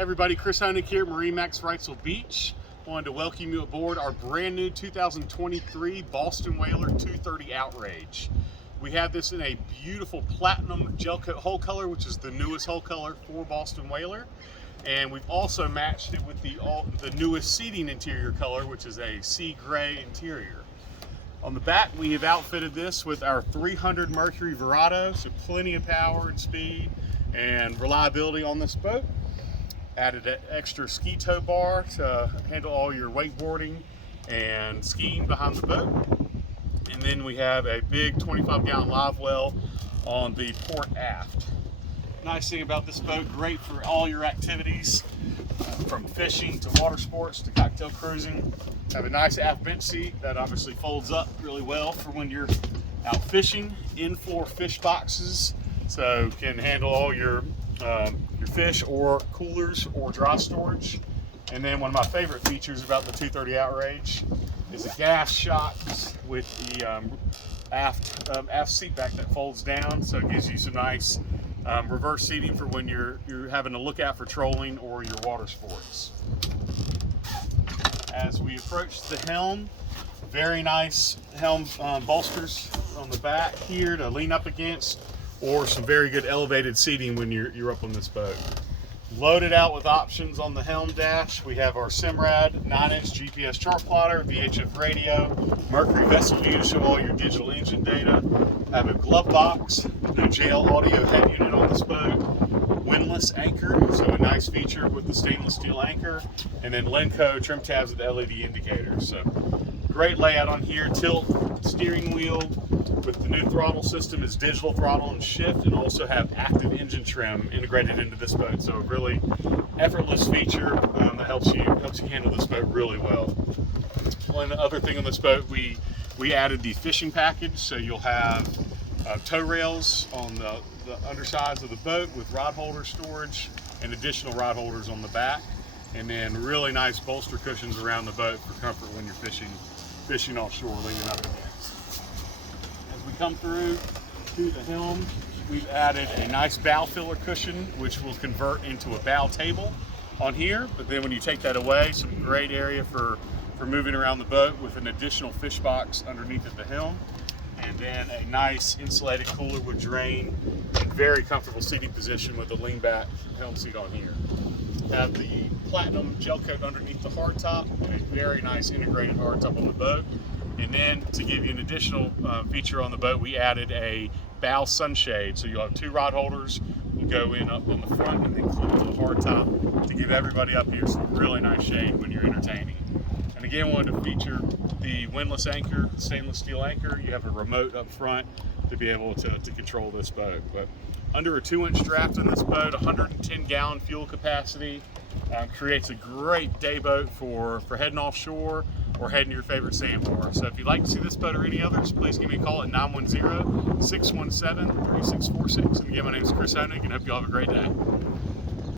Everybody, Chris Honig here at MarineMax Wrightsville Beach. Wanted to welcome you aboard our brand new 2023 Boston Whaler 230 Outrage. We have this in a beautiful platinum gel coat hull color, which is the newest hull color for Boston Whaler. And we've also matched it with the newest seating interior color, which is a sea gray interior. On the back, we have outfitted this with our 300 Mercury Verado, so plenty of power and speed and reliability on this boat. Added an extra ski tow bar to handle all your wakeboarding and skiing behind the boat. And then we have a big 25-gallon live well on the port aft. Nice thing about this boat, great for all your activities, from fishing to water sports to cocktail cruising. Have a nice aft bench seat that obviously folds up really well for when you're out fishing. In-floor fish boxes, so can handle all your fish or coolers or dry storage. And then one of my favorite features about the 230 Outrage is the gas shocks with the aft seat back that folds down, so it gives you some nice reverse seating for when you're having to look out for trolling or your water sports. As we approach the helm, very nice helm bolsters on the back here to lean up against, or some very good elevated seating when you're up on this boat. Loaded out with options on the helm dash. We have our Simrad 9-inch GPS chart plotter, VHF radio, Mercury vessel view to show all your digital engine data. Have a glove box, no JL audio head unit on this boat, windlass anchor, so a nice feature with the stainless steel anchor, and then Lenco trim tabs with LED indicators. So great layout on here. Tilt steering wheel with the new throttle system is digital throttle and shift, and also have active engine trim integrated into this boat. So a really effortless feature that helps you handle this boat really well. One other thing on this boat, we added the fishing package, so you'll have tow rails on the undersides of the boat with rod holder storage and additional rod holders on the back, and then really nice bolster cushions around the boat for comfort when you're fishing offshore, leaning up against. As we come through to the helm, we've added a nice bow filler cushion, which will convert into a bow table on here. But then when you take that away, some great area for moving around the boat with an additional fish box underneath of the helm. And then a nice insulated cooler with drain and very comfortable seating position with a lean back helm seat on here. Have the platinum gel coat underneath the hardtop and a very nice integrated hardtop on the boat. And then to give you an additional feature on the boat, we added a bow sunshade. So you'll have two rod holders will go in up on the front and then clip to the hardtop to give everybody up here some really nice shade when you're entertaining. And again, wanted to feature the windlass anchor, stainless steel anchor. You have a remote up front to be able to control this boat. But under a 2-inch draft on this boat, 110-gallon fuel capacity, creates a great day boat for heading offshore or heading to your favorite sandbar. So if you'd like to see this boat or any others, please give me a call at 910-617-3646. And again, my name is Chris Honig, and I hope you all have a great day.